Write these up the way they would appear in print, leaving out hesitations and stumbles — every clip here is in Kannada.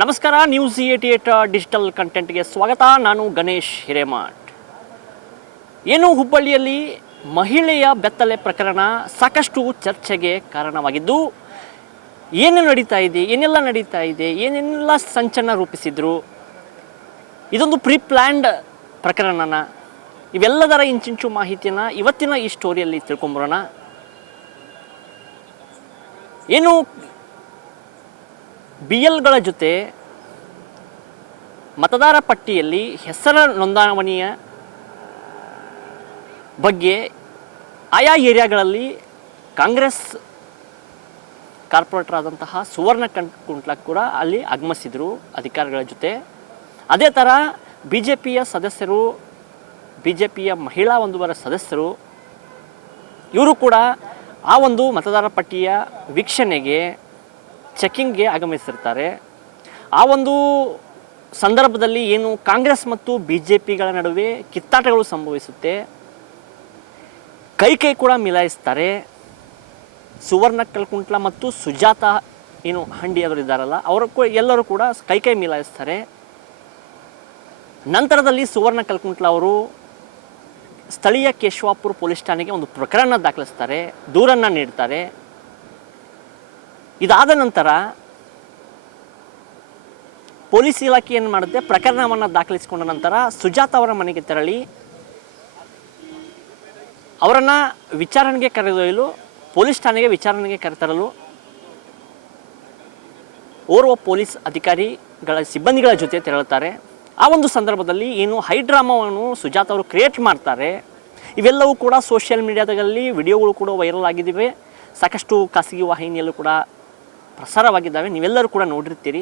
ನಮಸ್ಕಾರ. ನ್ಯೂಸ್ 88 ಡಿಜಿಟಲ್ ಕಂಟೆಂಟ್ಗೆ ಸ್ವಾಗತ. ನಾನು ಗಣೇಶ್ ಹಿರೇಮಠ್. ಏನು ಹುಬ್ಬಳ್ಳಿಯಲ್ಲಿ ಮಹಿಳೆಯ ಬೆತ್ತಲೆ ಪ್ರಕರಣ ಸಾಕಷ್ಟು ಚರ್ಚೆಗೆ ಕಾರಣವಾಗಿದ್ದು, ಏನೆಲ್ಲ ನಡೀತಾ ಇದೆ, ಏನೆಲ್ಲ ಸಂಚಲನ ರೂಪಿಸಿದ್ರು, ಇದೊಂದು ಪ್ರೀ ಪ್ಲ್ಯಾಂಡ್ ಪ್ರಕರಣನ, ಇವೆಲ್ಲದರ ಇಂಚಿಂಚು ಮಾಹಿತಿಯನ್ನು ಇವತ್ತಿನ ಈ ಸ್ಟೋರಿಯಲ್ಲಿ ತಿಳ್ಕೊಂಬರೋಣ. ಏನು BLಗಳ ಜೊತೆ ಮತದಾರ ಪಟ್ಟಿಯಲ್ಲಿ ಹೆಸರ ನೋಂದಣಿಯ ಬಗ್ಗೆ ಆಯಾ ಏರಿಯಾಗಳಲ್ಲಿ ಕಾಂಗ್ರೆಸ್ ಕಾರ್ಪೊರೇಟರ್ ಆದಂತಹ ಸುವರ್ಣ ಕುಂಟ್ಲ ಕೂಡ ಅಲ್ಲಿ ಆಗಮಿಸಿದರು ಅಧಿಕಾರಿಗಳ ಜೊತೆ. ಅದೇ ಥರ BJPಯ ಸದಸ್ಯರು, BJPಯ ಮಹಿಳಾ ಒಂದುವರೆ ಸದಸ್ಯರು, ಇವರು ಕೂಡ ಆ ಒಂದು ಮತದಾರ ಪಟ್ಟಿಯ ವೀಕ್ಷಣೆಗೆ, ಚೆಕಿಂಗ್ಗೆ ಆಗಮಿಸಿರ್ತಾರೆ. ಆ ಒಂದು ಸಂದರ್ಭದಲ್ಲಿ ಏನು ಕಾಂಗ್ರೆಸ್ ಮತ್ತು BJPಗಳ ನಡುವೆ ಕಿತ್ತಾಟಗಳು ಸಂಭವಿಸುತ್ತೆ. ಕೈ ಕೂಡ ಮಿಲಾಯಿಸ್ತಾರೆ. ಸುವರ್ಣ ಕಲ್ಕುಂಟ್ಲ ಮತ್ತು ಸುಜಾತ ಏನು ಹಂಡಿಯವರು ಇದ್ದಾರಲ್ಲ, ಅವರು ಎಲ್ಲರೂ ಕೂಡ ಕೈ ಮಿಲಾಯಿಸ್ತಾರೆ. ನಂತರದಲ್ಲಿ ಸುವರ್ಣ ಕಲ್ಕುಂಟ್ಲ ಅವರು ಸ್ಥಳೀಯ ಕೇಶವಾಪುರ ಪೊಲೀಸ್ ಠಾಣೆಗೆ ಒಂದು ಪ್ರಕರಣ ದಾಖಲಿಸ್ತಾರೆ, ದೂರನ್ನು ನೀಡ್ತಾರೆ. ಇದಾದ ನಂತರ ಪೊಲೀಸ್ ಇಲಾಖೆ ಏನು ಮಾಡುತ್ತೆ, ಪ್ರಕರಣವನ್ನು ದಾಖಲಿಸಿಕೊಂಡ ನಂತರ ಸುಜಾತ ಅವರ ಮನೆಗೆ ತೆರಳಿ ಅವರನ್ನು ವಿಚಾರಣೆಗೆ ಕರೆದೊಯ್ಯಲು, ಪೊಲೀಸ್ ಠಾಣೆಗೆ ವಿಚಾರಣೆಗೆ ಕರೆತರಲು ಓರ್ವ ಪೊಲೀಸ್ ಅಧಿಕಾರಿಗಳ ಸಿಬ್ಬಂದಿಗಳ ಜೊತೆ ತೆರಳುತ್ತಾರೆ. ಆ ಒಂದು ಸಂದರ್ಭದಲ್ಲಿ ಏನು ಹೈಡ್ರಾಮಾವನ್ನು ಸುಜಾತ ಅವರು ಕ್ರಿಯೇಟ್ ಮಾಡ್ತಾರೆ. ಇವೆಲ್ಲವೂ ಕೂಡ ಸೋಷಿಯಲ್ ಮೀಡಿಯಾದಲ್ಲಿ ವಿಡಿಯೋಗಳು ಕೂಡ ವೈರಲ್ ಆಗಿದ್ದಾವೆ, ಸಾಕಷ್ಟು ಖಾಸಗಿ ವಾಹಿನಿಯಲ್ಲೂ ಕೂಡ ಪ್ರಸಾರವಾಗಿದ್ದಾವೆ, ನೀವೆಲ್ಲರೂ ಕೂಡ ನೋಡಿರ್ತೀರಿ.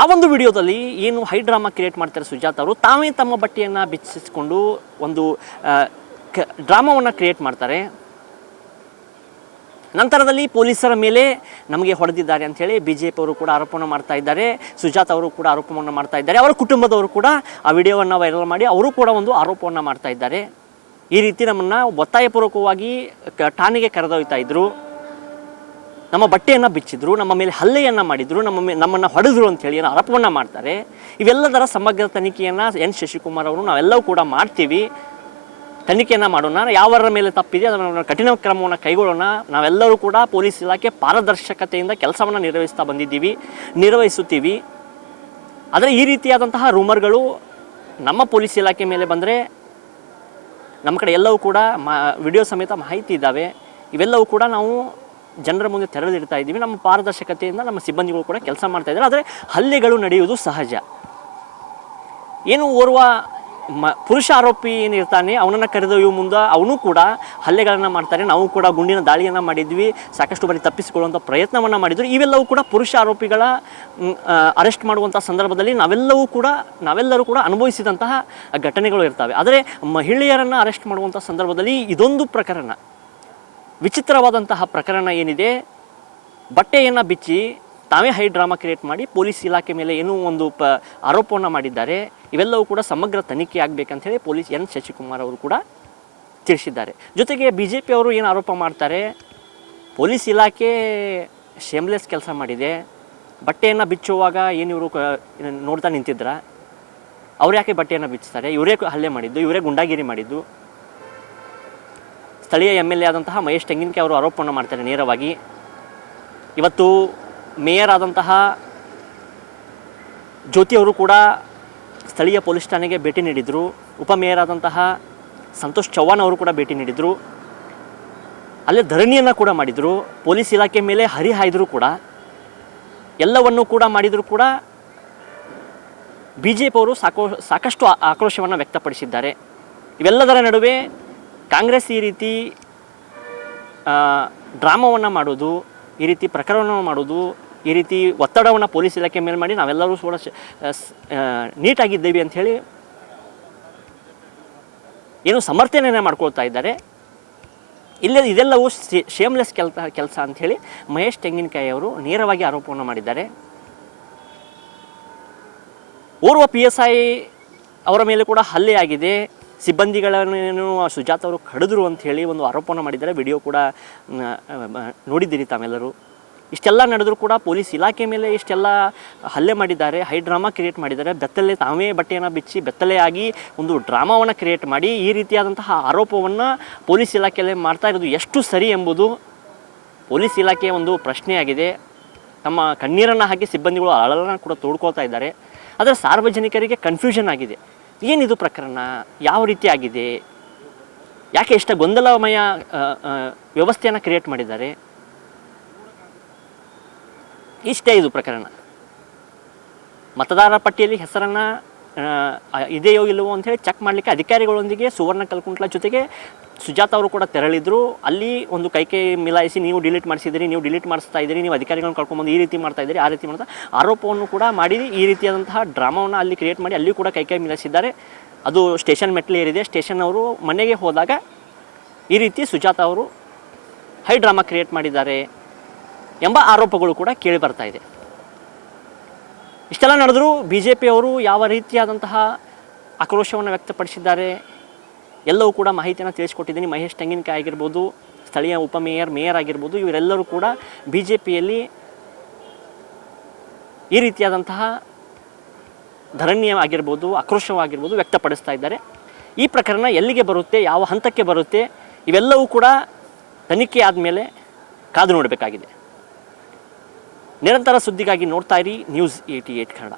ಆ ಒಂದು ವಿಡಿಯೋದಲ್ಲಿ ಏನು ಹೈಡ್ರಾಮಾ ಕ್ರಿಯೇಟ್ ಮಾಡ್ತಾರೆ ಸುಜಾತ ಅವರು, ತಾವೇ ತಮ್ಮ ಬಟ್ಟೆಯನ್ನು ಬಿಚ್ಚಿಸಿಕೊಂಡು ಒಂದು ಡ್ರಾಮಾವನ್ನು ಕ್ರಿಯೇಟ್ ಮಾಡ್ತಾರೆ. ನಂತರದಲ್ಲಿ ಪೊಲೀಸರ ಮೇಲೆ ನಮಗೆ ಹೊಡೆದಿದ್ದಾರೆ ಅಂಥೇಳಿ BJP ಅವರು ಕೂಡ ಆರೋಪವನ್ನು ಮಾಡ್ತಾ ಇದ್ದಾರೆ, ಸುಜಾತ ಅವರು ಕೂಡ ಆರೋಪವನ್ನು ಮಾಡ್ತಾ ಇದ್ದಾರೆ. ಅವರ ಕುಟುಂಬದವರು ಕೂಡ ಆ ವಿಡಿಯೋವನ್ನು ವೈರಲ್ ಮಾಡಿ ಅವರು ಕೂಡ ಒಂದು ಆರೋಪವನ್ನು ಮಾಡ್ತಾ ಇದ್ದಾರೆ. ಈ ರೀತಿ ನಮ್ಮನ್ನು ಒತ್ತಾಯಪೂರ್ವಕವಾಗಿ ಠಾಣೆಗೆ ಕರೆದೊಯ್ತಾ ಇದ್ರು, ನಮ್ಮ ಬಟ್ಟೆಯನ್ನು ಬಿಚ್ಚಿದ್ರು, ನಮ್ಮ ಮೇಲೆ ಹಲ್ಲೆಯನ್ನು ಮಾಡಿದರು, ನಮ್ಮನ್ನು ಹೊಡೆದ್ರು ಅಂಥೇಳಿ ಏನೋ ಆರೋಪವನ್ನು ಮಾಡ್ತಾರೆ. ಇವೆಲ್ಲದರ ಸಮಗ್ರ ತನಿಖೆಯನ್ನು N. ಶಶಿಕುಮಾರ್ ಅವರು ನಾವೆಲ್ಲವೂ ಕೂಡ ಮಾಡ್ತೀವಿ, ತನಿಖೆಯನ್ನು ಮಾಡೋಣ, ಯಾವರ ಮೇಲೆ ತಪ್ಪಿದೆ ಅದನ್ನು ಕಠಿಣ ಕ್ರಮವನ್ನು ಕೈಗೊಳ್ಳೋಣ. ನಾವೆಲ್ಲರೂ ಕೂಡ ಪೊಲೀಸ್ ಇಲಾಖೆ ಪಾರದರ್ಶಕತೆಯಿಂದ ಕೆಲಸವನ್ನು ನಿರ್ವಹಿಸುತ್ತೀವಿ. ಆದರೆ ಈ ರೀತಿಯಾದಂತಹ ರೂಮರ್ಗಳು ನಮ್ಮ ಪೊಲೀಸ್ ಇಲಾಖೆ ಮೇಲೆ ಬಂದರೆ ನಮ್ಮ ಕಡೆ ಎಲ್ಲವೂ ಕೂಡ ವಿಡಿಯೋ ಸಮೇತ ಮಾಹಿತಿ ಇದ್ದಾವೆ. ಇವೆಲ್ಲವೂ ಕೂಡ ನಾವು ಜನರ ಮುಂದೆ ತೆರೆದಿಡ್ತಾ ಇದ್ದೀವಿ. ನಮ್ಮ ಪಾರದರ್ಶಕತೆಯಿಂದ ನಮ್ಮ ಸಿಬ್ಬಂದಿಗಳು ಕೂಡ ಕೆಲಸ ಮಾಡ್ತಾ ಇದ್ದಾರೆ. ಆದರೆ ಹಲ್ಲೆಗಳು ನಡೆಯುವುದು ಸಹಜ. ಏನು ಓರ್ವ ಪುರುಷ ಆರೋಪಿ ಏನಿರ್ತಾನೆ ಅವನನ್ನು ಕರೆದೊಯ್ಯುವ ಮುಂದೆ ಅವನು ಕೂಡ ಹಲ್ಲೆಗಳನ್ನು ಮಾಡ್ತಾರೆ. ನಾವು ಕೂಡ ಗುಂಡಿನ ದಾಳಿಯನ್ನು ಮಾಡಿದ್ವಿ, ಸಾಕಷ್ಟು ಬಾರಿ ತಪ್ಪಿಸಿಕೊಳ್ಳುವಂಥ ಪ್ರಯತ್ನವನ್ನು ಮಾಡಿದ್ರು. ಇವೆಲ್ಲವೂ ಕೂಡ ಪುರುಷ ಆರೋಪಿಗಳ ಅರೆಸ್ಟ್ ಮಾಡುವಂಥ ಸಂದರ್ಭದಲ್ಲಿ ನಾವೆಲ್ಲರೂ ಕೂಡ ಅನುಭವಿಸಿದಂತಹ ಘಟನೆಗಳು ಇರ್ತವೆ. ಆದರೆ ಮಹಿಳೆಯರನ್ನು ಅರೆಸ್ಟ್ ಮಾಡುವಂಥ ಸಂದರ್ಭದಲ್ಲಿ ಇದೊಂದು ಪ್ರಕರಣ, ವಿಚಿತ್ರವಾದಂತಹ ಪ್ರಕರಣ ಏನಿದೆ, ಬಟ್ಟೆಯನ್ನು ಬಿಚ್ಚಿ ತಾವೇ ಹೈ ಡ್ರಾಮಾ ಕ್ರಿಯೇಟ್ ಮಾಡಿ ಪೊಲೀಸ್ ಇಲಾಖೆ ಮೇಲೆ ಏನೋ ಒಂದು ಆರೋಪವನ್ನು ಮಾಡಿದ್ದಾರೆ. ಇವೆಲ್ಲವೂ ಕೂಡ ಸಮಗ್ರ ತನಿಖೆ ಆಗಬೇಕಂತೇಳಿ ಪೊಲೀಸ್ N. ಶಶಿಕುಮಾರ್ ಅವರು ಕೂಡ ತಿಳಿಸಿದ್ದಾರೆ. ಜೊತೆಗೆ BJP ಅವರು ಏನು ಆರೋಪ ಮಾಡ್ತಾರೆ, ಪೊಲೀಸ್ ಇಲಾಖೆ ಶೇಮ್ಲೆಸ್ ಕೆಲಸ ಮಾಡಿದೆ, ಬಟ್ಟೆಯನ್ನು ಬಿಚ್ಚುವಾಗ ಏನು ಇವರು ನೋಡ್ತಾ ನಿಂತಿದ್ರ, ಅವ್ರು ಯಾಕೆ ಬಟ್ಟೆಯನ್ನು ಬಿಚ್ಚಿಸ್ತಾರೆ, ಇವರೇ ಹಲ್ಲೆ ಮಾಡಿದ್ದು, ಇವರೇ ಗುಂಡಾಗಿರಿ ಮಾಡಿದ್ದು. ಸ್ಥಳೀಯ MLA ಆದಂತಹ ಮಹೇಶ್ ತೆಂಗಿನಕಾಯಿ ಅವರು ಆರೋಪವನ್ನು ಮಾಡ್ತಾರೆ ನೇರವಾಗಿ. ಇವತ್ತು ಮೇಯರ್ ಆದಂತಹ ಜ್ಯೋತಿ ಅವರು ಕೂಡ ಸ್ಥಳೀಯ ಪೊಲೀಸ್ ಠಾಣೆಗೆ ಭೇಟಿ ನೀಡಿದರು. ಉಪಮೇಯರ್ ಆದಂತಹ ಸಂತೋಷ್ ಚವ್ಹಾಣ್ ಅವರು ಕೂಡ ಭೇಟಿ ನೀಡಿದರು. ಅಲ್ಲೇ ಧರಣಿಯನ್ನು ಕೂಡ ಮಾಡಿದರು. ಪೊಲೀಸ್ ಇಲಾಖೆ ಮೇಲೆ ಹರಿಹಾಯ್ದರು ಕೂಡ. ಎಲ್ಲವನ್ನೂ ಕೂಡ ಮಾಡಿದರೂ ಕೂಡ BJP ಅವರು ಸಾಕಷ್ಟು ಆಕ್ರೋಶವನ್ನು ವ್ಯಕ್ತಪಡಿಸಿದ್ದಾರೆ. ಇವೆಲ್ಲದರ ನಡುವೆ ಕಾಂಗ್ರೆಸ್ ಈ ರೀತಿ ಡ್ರಾಮಾವನ್ನು ಮಾಡೋದು, ಈ ರೀತಿ ಪ್ರಕರಣವನ್ನು ಮಾಡೋದು, ಈ ರೀತಿ ಒತ್ತಡವನ್ನು ಪೊಲೀಸ್ ಇಲಾಖೆ ಮೇಲೆ ಮಾಡಿ ನಾವೆಲ್ಲರೂ ಕೂಡ ನೀಟಾಗಿದ್ದೇವೆ ಅಂಥೇಳಿ ಏನು ಸಮರ್ಥನೆಯನ್ನು ಮಾಡ್ಕೊಳ್ತಾ ಇದ್ದಾರೆ. ಇದೆಲ್ಲವೂ ಶೇಮ್ಲೆಸ್ ಕೆಲಸ ಅಂಥೇಳಿ ಮಹೇಶ್ ತೆಂಗಿನಕಾಯಿ ಅವರು ನೇರವಾಗಿ ಆರೋಪವನ್ನು ಮಾಡಿದ್ದಾರೆ. ಓರ್ವ PSI ಅವರ ಮೇಲೆ ಕೂಡ ಹಲ್ಲೆ ಆಗಿದೆ, ಸಿಬ್ಬಂದಿಗಳನ್ನು ಸುಜಾತ ಅವರು ಕಡಿದ್ರು ಅಂಥೇಳಿ ಒಂದು ಆರೋಪವನ್ನು ಮಾಡಿದ್ದಾರೆ. ವಿಡಿಯೋ ಕೂಡ ನೋಡಿದ್ದೀರಿ ತಾವೆಲ್ಲರೂ. ಇಷ್ಟೆಲ್ಲ ನಡೆದರೂ ಕೂಡ ಪೊಲೀಸ್ ಇಲಾಖೆ ಮೇಲೆ ಇಷ್ಟೆಲ್ಲ ಹಲ್ಲೆ ಮಾಡಿದ್ದಾರೆ, ಹೈ ಡ್ರಾಮಾ ಕ್ರಿಯೇಟ್ ಮಾಡಿದ್ದಾರೆ. ಬೆತ್ತಲೆ ತಾವೇ ಬಟ್ಟೆಯನ್ನು ಬಿಚ್ಚಿ ಬೆತ್ತಲೆ ಆಗಿ ಒಂದು ಡ್ರಾಮಾವನ್ನು ಕ್ರಿಯೇಟ್ ಮಾಡಿ ಈ ರೀತಿಯಾದಂತಹ ಆರೋಪವನ್ನು ಪೊಲೀಸ್ ಇಲಾಖೆಯಲ್ಲಿ ಮಾಡ್ತಾ ಇರೋದು ಎಷ್ಟು ಸರಿ ಎಂಬುದು ಪೊಲೀಸ್ ಇಲಾಖೆಯ ಒಂದು ಪ್ರಶ್ನೆಯಾಗಿದೆ. ತಮ್ಮ ಕಣ್ಣೀರನ್ನು ಹಾಕಿ ಸಿಬ್ಬಂದಿಗಳು ಅಳಲನ್ನು ಕೂಡ ತೋಡ್ಕೊಳ್ತಾ ಇದ್ದಾರೆ. ಆದರೆ ಸಾರ್ವಜನಿಕರಿಗೆ ಕನ್ಫ್ಯೂಷನ್ ಆಗಿದೆ. ಏನಿದು ಪ್ರಕರಣ, ಯಾವ ರೀತಿ ಆಗಿದೆ, ಯಾಕೆ ಇಷ್ಟ ಗೊಂದಲಮಯ ವ್ಯವಸ್ಥೆಯನ್ನು ಕ್ರಿಯೇಟ್ ಮಾಡಿದ್ದಾರೆ, ಇಷ್ಟೇ ಇದು ಪ್ರಕರಣ. ಮತದಾರರ ಪಟ್ಟಿಯಲ್ಲಿ ಹೆಸರನ್ನು ಇದೆಯೋ ಇಲ್ಲವೋ ಅಂಥೇಳಿ ಚೆಕ್ ಮಾಡಲಿಕ್ಕೆ ಅಧಿಕಾರಿಗಳೊಂದಿಗೆ ಸುವರ್ಣ ಕಲ್ಕುಂಟ್ಲ ಜೊತೆಗೆ ಸುಜಾತ ಅವರು ಕೂಡ ತೆರಳಿದ್ರು. ಅಲ್ಲಿ ಒಂದು ಕೈ ಮಿಲಾಯಿಸಿ ನೀವು ಡಿಲೀಟ್ ಮಾಡಿಸಿದಿರಿ, ನೀವು ಡಿಲೀಟ್ ಮಾಡಿಸ್ತಾ ಇದ್ದೀರಿ, ನೀವು ಅಧಿಕಾರಿಗಳನ್ನ ಕರ್ಕೊಂಡ್ಬಂದು ಈ ರೀತಿ ಮಾಡ್ತಾ ಇದ್ದೀರಿ, ಆ ರೀತಿ ಮಾಡ್ತಾ ಆರೋಪವನ್ನು ಕೂಡ ಮಾಡಿ ಈ ರೀತಿಯಾದಂತಹ ಡ್ರಾಮಾವನ್ನು ಅಲ್ಲಿ ಕ್ರಿಯೇಟ್ ಮಾಡಿ ಅಲ್ಲಿ ಕೂಡ ಕೈ ಮಿಲಾಯಿಸಿದ್ದಾರೆ. ಅದು ಸ್ಟೇಷನ್ ಮೆಟ್ಲು ಏರಿದೆ. ಸ್ಟೇಷನ್ ಅವರು ಮನೆಗೆ ಹೋದಾಗ ಈ ರೀತಿ ಸುಜಾತ ಅವರು ಹೈ ಡ್ರಾಮಾ ಕ್ರಿಯೇಟ್ ಮಾಡಿದ್ದಾರೆ ಎಂಬ ಆರೋಪಗಳು ಕೂಡ ಕೇಳಿ ಬರ್ತಾ ಇದೆ. ಇಷ್ಟೆಲ್ಲ ನಡೆದರೂ BJP ಅವರು ಯಾವ ರೀತಿಯಾದಂತಹ ಆಕ್ರೋಶವನ್ನು ವ್ಯಕ್ತಪಡಿಸಿದ್ದಾರೆ ಎಲ್ಲವೂ ಕೂಡ ಮಾಹಿತಿಯನ್ನು ತಿಳಿಸ್ಕೊಟ್ಟಿದ್ದೀನಿ. ಮಹೇಶ್ ತೆಂಗಿನಕಾಯಿ ಆಗಿರ್ಬೋದು, ಸ್ಥಳೀಯ ಮೇಯರ್ ಆಗಿರ್ಬೋದು, ಇವರೆಲ್ಲರೂ ಕೂಡ BJPಯಲ್ಲಿ ಈ ರೀತಿಯಾದಂತಹ ಧರಣ್ಯ ಆಗಿರ್ಬೋದು, ಆಕ್ರೋಶವಾಗಿರ್ಬೋದು ವ್ಯಕ್ತಪಡಿಸ್ತಾ ಇದ್ದಾರೆ. ಈ ಪ್ರಕರಣ ಎಲ್ಲಿಗೆ ಬರುತ್ತೆ, ಯಾವ ಹಂತಕ್ಕೆ ಬರುತ್ತೆ, ಇವೆಲ್ಲವೂ ಕೂಡ ತನಿಖೆ ಆದಮೇಲೆ ಕಾದು ನೋಡಬೇಕಾಗಿದೆ. ನಿರಂತರ ಸುದ್ದಿಗಾಗಿ ನೋಡ್ತಾ ಇರಿ News 88 ಕನ್ನಡ.